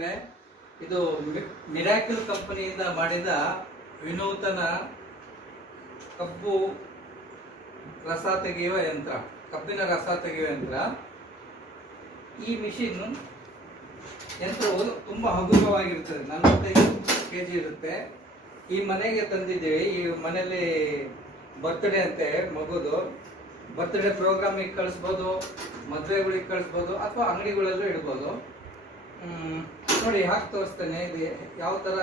ಸ್ನೇಹಿತರೆ, ಇದು ಮಿರಾಕಲ್ ಕಂಪನಿಯಿಂದ ಮಾಡಿದ ವಿನೂತನ ಕಬ್ಬು ರಸ ತೆಗೆಯುವ ಯಂತ್ರ, ಕಬ್ಬಿನ ರಸ ತೆಗೆಯುವ ಯಂತ್ರ. ಈ ಮಿಷಿನ್ ಯಂತ್ರವು ತುಂಬಾ ಹಗುರವಾಗಿರುತ್ತದೆ, 45 kg ಇರುತ್ತೆ. ಈ ಮನೆಗೆ ತಂದಿದ್ದೇವೆ. ಈ ಮನೆಯಲ್ಲಿ ಬರ್ತ್ಡೇ ಅಂತೆ, ಮಗುದು ಬರ್ತ್ಡೇ ಪ್ರೋಗ್ರಾಮಿಗೆ ಕಳಿಸ್ಬೋದು, ಮದುವೆಗಳಿಗೆ ಕಳಿಸ್ಬೋದು, ಅಥವಾ ಅಂಗಡಿಗಳಲ್ಲೂ ಇಡ್ಬೋದು. ನೋಡಿ ಹಾಕಿ ತೋರಿಸ್ತೇನೆ ಇದು ಯಾವ ತರ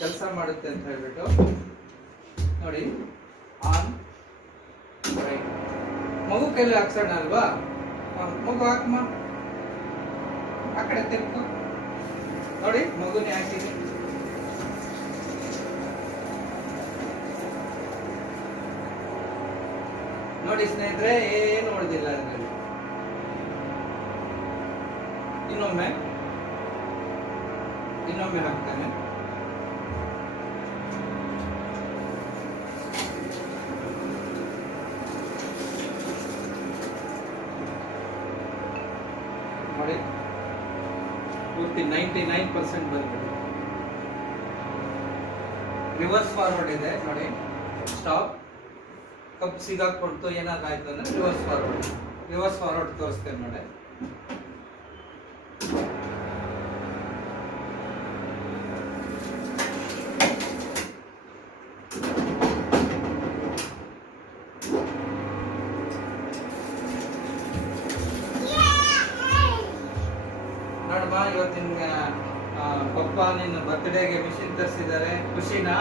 ಕೆಲಸ ಮಾಡುತ್ತೆ ಅಂತ ಹೇಳ್ಬಿಟ್ಟು. ನೋಡಿ, ಆನ್ ರೈಟ್. ಮಗು ಕೈಲಿ ಹಾಕ್ಸೋಣ ಅಲ್ವಾ? ಮಗು ಹಾಕಮ್ಮ, ಆ ಕಡೆ ತಿರ್ಕು. ನೋಡಿ, ಮಗುನೇ ಹಾಕಿದೆ. ನೋಡಿ ಸ್ನೇಹಿತರೆ, ಏನು ಉಳಿದಿಲ್ಲ ಅದರಲ್ಲಿ. ಇನ್ನೊಮ್ಮೆ ಹಾಕ್ತಾನೆ. ನೋಡಿ, ಪೂರ್ತಿ 99% ಬಂದ್ಬಿಟ್ಟು. ರಿವರ್ಸ್ ಫಾರ್ವರ್ಡ್ ಇದೆ ನೋಡಿ. ಸ್ಟಾಪ್. ಕಪ್ ಸಿಗಾಕೊಡ್ತು ಏನಾದ್ರು ಆಯ್ತು ಅಂದ್ರೆ ರಿವರ್ಸ್ ಫಾರ್ವರ್ಡ್ ತೋರಿಸ್ತೇನೆ ನೋಡಿ. ನೋಡಮ್ಮ, ಇವತ್ತಿನ ಪಪ್ಪ ನಿನ್ನ ಬರ್ತ್ಡೇಗೆ ಮಿಷಿನ್ ತರಿಸಿದ್ದಾರೆ, ಖುಷಿನಾ?